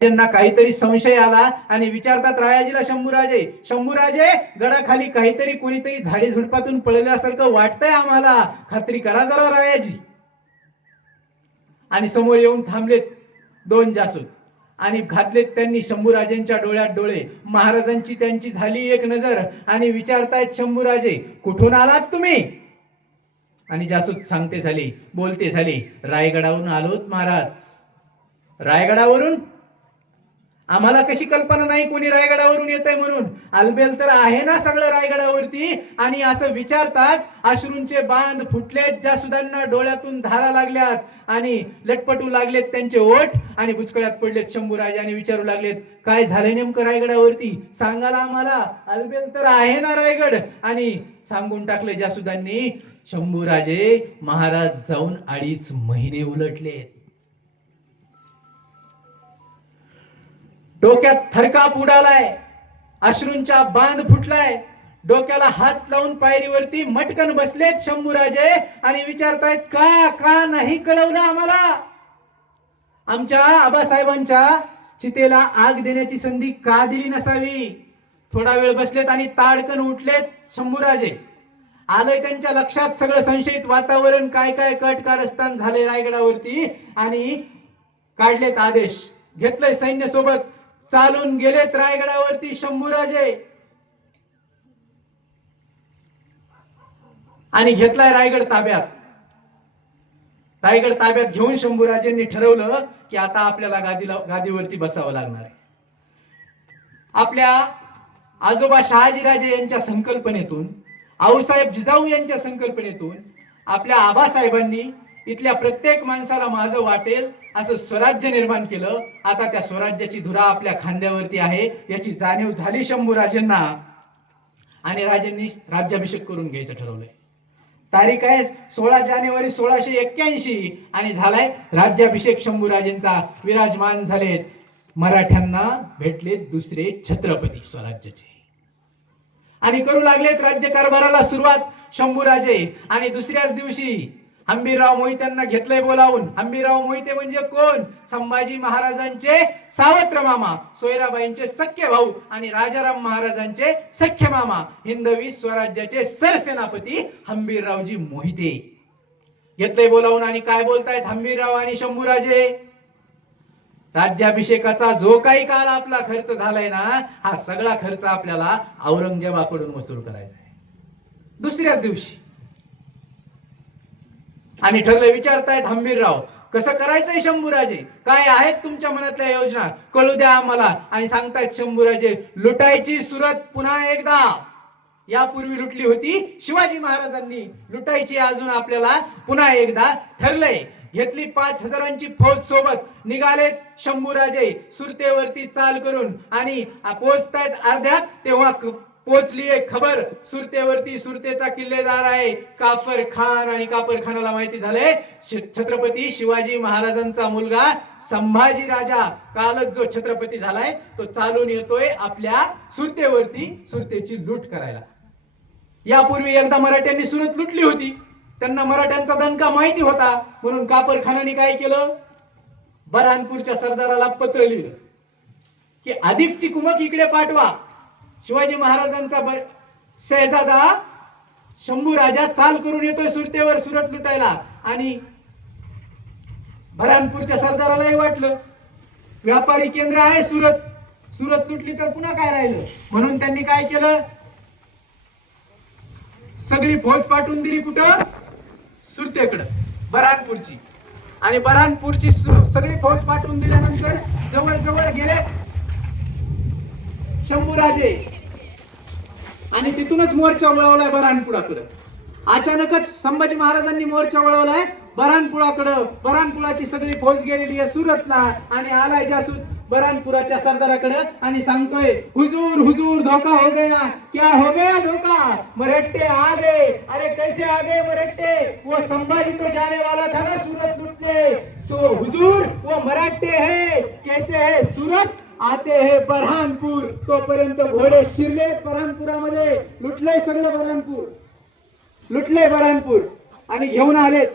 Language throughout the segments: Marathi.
त्यांना काहीतरी संशय आला आणि विचारतात रायाजीला शंभूराजे शंभूराजे गडाखाली काहीतरी कोणीतरी झाडी झुडपातून पळल्यासारखं वाटतंय आम्हाला. खात्री करा जरा रायाजी. आणि समोर येऊन थांबलेत दोन जासूस आणि घातलेत त्यांनी शंभूराजेंच्या डोळ्यात डोळे. महाराजांची त्यांची झाली एक नजर आणि विचारतायत शंभूराजे कुठून आलात तुम्ही? आणि जासूस सांगते झाली बोलते झाली रायगडावरून आलोत महाराज. रायगडावरून आम्हाला कशी कल्पना नाही कोणी रायगडावरून येत आहे म्हणून. अलबेल तर आहे ना सगळं रायगडावरती. आणि असं विचारताच अश्रूंचे बांध फुटलेत ज्या सुधांना डोळ्यातून धारा लागल्यात. आणि लटपटू लागलेत त्यांचे ओठ आणि बुचकळ्यात पडलेत शंभूराजे आणि विचारू लागलेत काय झाले नेमकं रायगडावरती? सांगाला आम्हाला. अलबेल तर आहे ना रायगड. आणि सांगून टाकले जासुदांनी शंभूराजे महाराज जाऊन अडीच महिने उलटलेत. डोक्यात थरकाप उडालाय अश्रूंचा बांध फुटलाय डोक्याला हात लावून पायरीवरती मटकन बसलेत शंभूराजे आणि विचारतायत का का नाही कळवलं आम्हाला? आमच्या आबासाहेबांच्या चितेला आग देण्याची संधी का दिली नसावी? थोडा वेळ बसलेत आणि ताडकन उठलेत शंभूराजे. आलंय त्यांच्या लक्षात सगळं संशयित वातावरण काय काय कट कारस्थान झाले रायगडावरती आणि काढलेत आदेश. घेतलंय सैन्य सोबत. चालून गेलेत रायगडावरती शंभूराजे आणि घेतलाय रायगड ताब्यात. रायगड ताब्यात घेऊन शंभूराजेंनी ठरवलं की आता आपल्याला गादीला गादीवरती बसावं लागणार आहे. आपल्या आजोबा शहाजीराजे यांच्या संकल्पनेतून आऊसाहेब जिजाऊ यांच्या संकल्पनेतून आपल्या आबासाहेबांनी इथल्या प्रत्येक माणसाला माझं वाटेल असं स्वराज्य निर्माण केलं. आता त्या स्वराज्याची धुरा आपल्या खांद्यावरती आहे. याची जाणीव झाली शंभूराजेंना आणि राजेंनी राज्याभिषेक करून घ्यायचं ठरवलंय. तारीख आहे सोळा जानेवारी सोळाशे एक्क्याऐंशी. आणि झालाय राज्याभिषेक शंभूराजेंचा विराजमान झालेत मराठ्यांना भेटले दुसरे छत्रपती स्वराज्याचे. आणि करू लागलेत राज्यकारभाराला सुरुवात शंभूराजे आणि दुसऱ्याच दिवशी हंबीरराव मोहित्यांना घेतलंय बोलावून. हंबीरराव मोहिते म्हणजे कोण? संभाजी महाराजांचे सावत्र मामा सोयराबाईंचे सख्य भाऊ आणि राजाराम महाराजांचे सख्य मामा हिंदवी स्वराज्याचे सरसेनापती हंबीररावजी मोहिते. घेतलंय बोलावून आणि काय बोलतायत हंबीरराव आणि शंभूराजे? राज्याभिषेकाचा जो काही काल आपला खर्च झालाय ना हा सगळा खर्च आपल्याला औरंगजेबाकडून वसूल करायचा आहे. दुसऱ्याच दिवशी आणि ठरलं विचारतायत हंबीरराव कसं करायचंय शंभूराजे? काय आहेत तुमच्या मनातल्या योजना? कळू द्या आम्हाला. आणि सांगतायत शंभूराजे लुटायची सुरत पुन्हा एकदा. यापूर्वी लुटली होती शिवाजी महाराजांनी. लुटायची अजून आपल्याला पुन्हा एकदा ठरलंय. घेतली पाच हजारांची फौज सोबत. निघालेत शंभूराजे सुरतेवरती चाल करून. आणि पोहोचतायत अर्ध्यात तेव्हा क- पोहोचली खबर. सुरतेवरती सुरतेचा किल्लेदार आहे. काफर खान आणि काफर खानाला माहिती झालंय. छत्रपती शिवाजी महाराजांचा मुलगा संभाजी राजा कालच जो छत्रपती झालाय तो चालून येतोय आपल्या सुरतेवरती सुरतेची लूट करायला. यापूर्वी एकदा मराठ्यांनी सुरत लुटली होती. त्यांना मराठ्यांचा दणका माहिती होता. म्हणून कापर खानाने काय केलं? बऱ्हाणपूरच्या सरदाराला पत्र लिहिलं. की अधिकची कुमक इकडे पाठवा. शिवाजी महाराजांचा ब- शहजादा शंभू राजा चाल करून येतोय सुरतेवर सुरत लुटायला. आणि बऱ्हाणपूरच्या सरदारालाही वाटलं व्यापारी केंद्र आहे सुरत सुरत लुटली तर पुन्हा काय राहिलं? म्हणून त्यांनी काय केलं? सगळी फौज पाठवून दिली कुठं? सुरतेकडं बऱ्हाणपूरची आणि बऱ्हाणपूरची सगळी फौज पाठवून दिल्यानंतर जवळ जवळ गेले शंभूराजे आणि तिथूनच मोर्चा वळवलाय बऱ्हाणपुराकडं अचानकच संभाजी महाराजांनी मोर्चा वळवलाय बऱ्हाणपुराकडं बऱ्हाणपुराची सगळी फौज गेलेली आहे सुरतला आणि आलाय जासूद बऱ्हाणपुराच्या सरदाराकडं आणि सांगतोय हुजूर हुजूर धोका हो गया. क्या हो गया धोका? मराठे आ गए अरे कैसे आ गए मराठे वो संभाजी तो जाने वाला था ना सूरत लुटने. सो हुजूर वो मराठे है। कहते हैं सूरत ते हे बरहानपूर. तोपर्यंत घोडे शिरले बरहानपुरामध्ये. लुटलंय सगळं बरहानपूर. लुटले बऱ्हाणपूर आणि घेऊन आलेत.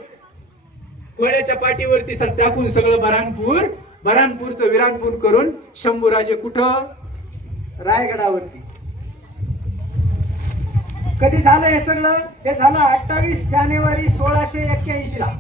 घोड्याच्या पाठीवरती टाकून सगळं बऱ्हाणपूर बऱ्हाणपूरचं विरानपूर करून शंभूराजे कुठं? रायगडावरती. कधी झालं हे सगळं? हे झालं अठ्ठावीस जानेवारी सोळाशे एक्क्याऐंशी ला